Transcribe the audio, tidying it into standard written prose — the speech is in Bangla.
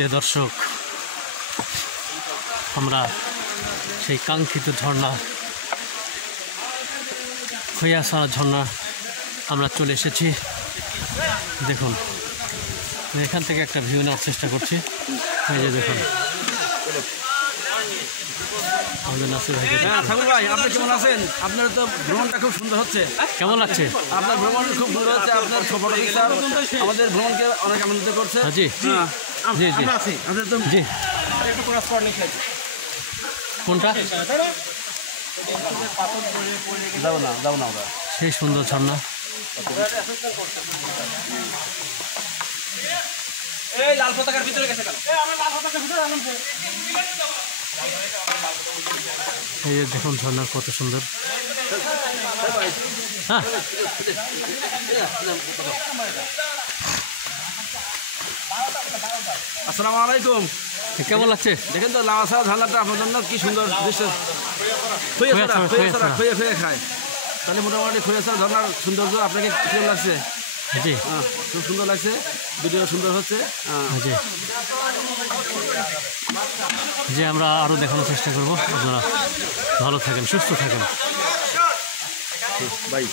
প্রিয় দর্শক, আমরা সেই কাঙ্ক্ষিত ঝর্ণা খৈয়াছড়া ঝর্ণা আমরা চলে এসেছি। দেখুন, এখান থেকে একটা ভিউ নেওয়ার চেষ্টা করছি। এই যে দেখুন, ঠাকুর ভাই, আপনি কেমন আছেন? আপনার তো ভ্রমণটা খুব সুন্দর হচ্ছে। কেমন লাগছে? আপনার ভ্রমণ খুব সুন্দর হচ্ছে। আপনার ফটো আমাদের ভ্রমণকে অনেক আনন্দিত করছে। জি জি জি জি। কোনটা? যাবো না ওরা। সেই সুন্দর ঝর্ণা। এই লাল পতাকার ভিতরে গেছে কেন? এই যে দেখুন ঝর্ণা কত সুন্দর। হ্যাঁ, আসসালামু আলাইকুম। কেমন লাগছে? দেখেন তো লাউসারা ঝর্ণাটা আপনার জন্য কি সুন্দর দৃশ্য। খুঁয়ে খায়। তাহলে মোটামুটি খৈয়াছড়া ঝর্ণার সৌন্দর্য আপনাকে কেমন লাগছে? জি, খুব সুন্দর লাগছে। ভিডিও সুন্দর হচ্ছে। জি জি, আমরা আরও দেখানোর চেষ্টা করব। আপনারা ভালো থাকেন, সুস্থ থাকেন। বাই।